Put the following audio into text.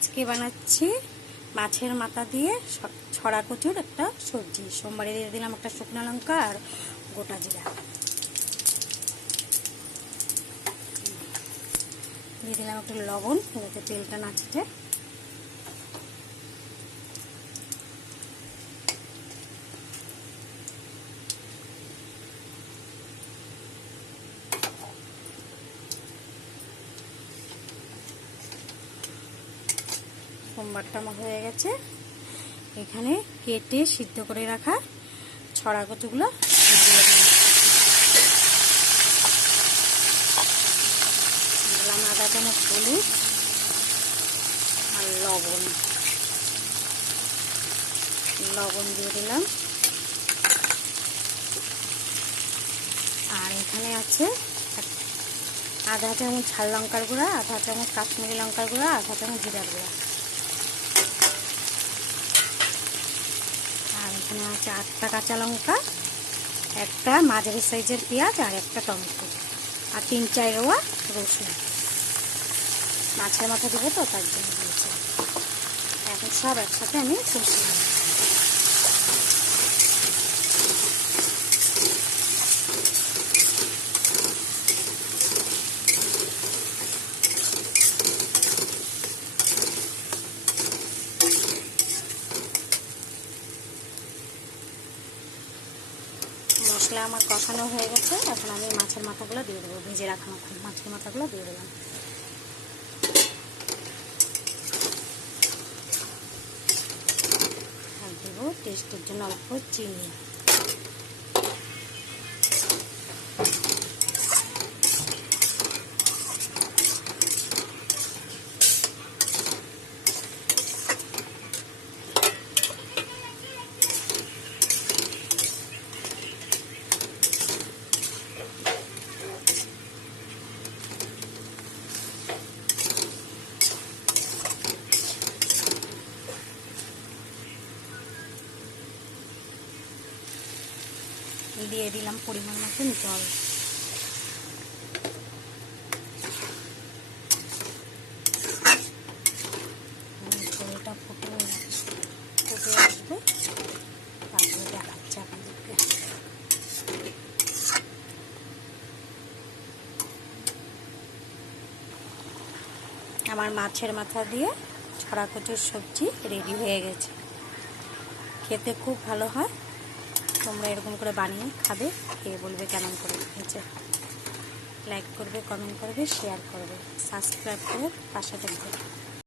আজকে বানাচ্ছি মাছের মাথা দিয়ে ছড়া কচুর একটা সবজি। সোমবারে দিয়ে দিলাম একটা শুকনো লঙ্কা আর গোটা জিরা, দিয়ে দিলাম একটু লবণ যাতে তেলটা না ছিটে। সোমবারটা আমার হয়ে গেছে। এখানে কেটে সিদ্ধ করে রাখা ছড়া কচুগুলো দিয়ে দিলাম আদা চামচ হলুদ আর লবণ দিয়ে দিলাম। আর এখানে আছে আধা চামচ ঝাল লঙ্কার গুঁড়া, আধা চামচ কাশ্মীরি লঙ্কার গুঁড়া, আধা চামচ জিরার গুঁড়া। আর এখানে আছে 8টা কাঁচা লঙ্কা, একটা মাঝারি সাইজের পেঁয়াজ আর একটা টমেটো আর 3-4 রোয়া রসুন। মাছের মাথা দেবো তো তার জন্য দিয়েছি। এখন সব একসাথে আমি কষিয়ে নেব। মশলা আমার কষানো হয়ে গেছে। এখন আমি মাছের মাথাগুলো দিয়ে দেবো, ভেজে রাখা মাছের মাথাগুলো দিয়ে দিলাম। আর দেবো টেস্টের জন্য অল্প চিনি। দিয়ে দিলাম পরিমাণ মতন জল। জলটা ফুটে আসবে, তারপরে দেখাচ্ছি আপনাদেরকে। আমার মাছের মাথা দিয়ে ছড়া কচুর সবজি রেডি হয়ে গেছে। খেতে খুব ভালো হয়। তোমরা এরকম করে বানিয়ে খাবে, খেয়ে বলবে কেমন করে হয়েছে। লাইক করবে, কমেন্ট করবে, শেয়ার করবে, সাবস্ক্রাইব করে পাশে থাকবে।